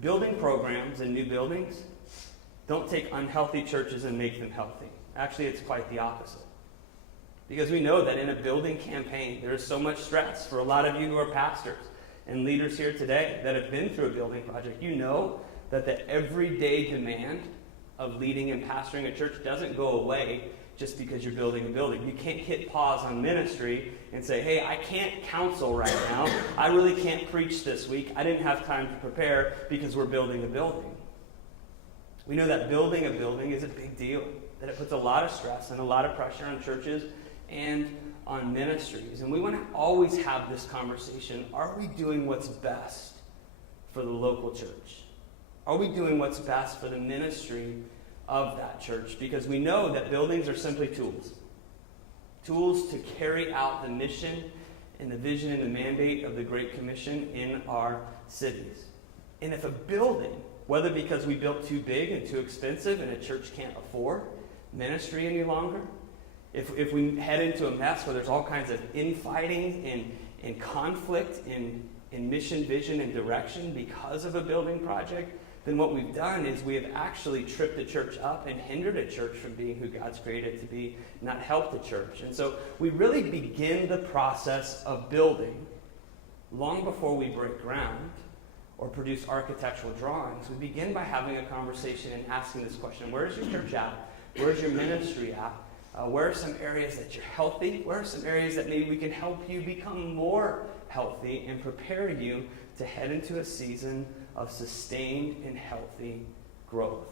building programs and new buildings don't take unhealthy churches and make them healthy. Actually, it's quite the opposite. Because we know that in a building campaign, there is so much stress. For a lot of you who are pastors and leaders here today that have been through a building project, you know that the everyday demand of leading and pastoring a church doesn't go away just because you're building a building. You can't hit pause on ministry and say, hey, I can't counsel right now. I really can't preach this week. I didn't have time to prepare because we're building a building. We know that building a building is a big deal, that it puts a lot of stress and a lot of pressure on churches and on ministries. And we want to always have this conversation. Are we doing what's best for the local church? Are we doing what's best for the ministry of that church? Because we know that buildings are simply tools. Tools to carry out the mission and the vision and the mandate of the Great Commission in our cities. And if a building, whether because we built too big and too expensive and a church can't afford ministry any longer, if we head into a mess where there's all kinds of infighting and conflict in mission, vision, and direction because of a building project, then what we've done is we have actually tripped the church up and hindered a church from being who God's created it to be, not helped the church. And so we really begin the process of building long before we break ground or produce architectural drawings. We begin by having a conversation and asking this question: where's your church at? Where's your ministry at? Where are some areas that you're healthy? Where are some areas that maybe we can help you become more healthy and prepare you to head into a season of sustained and healthy growth?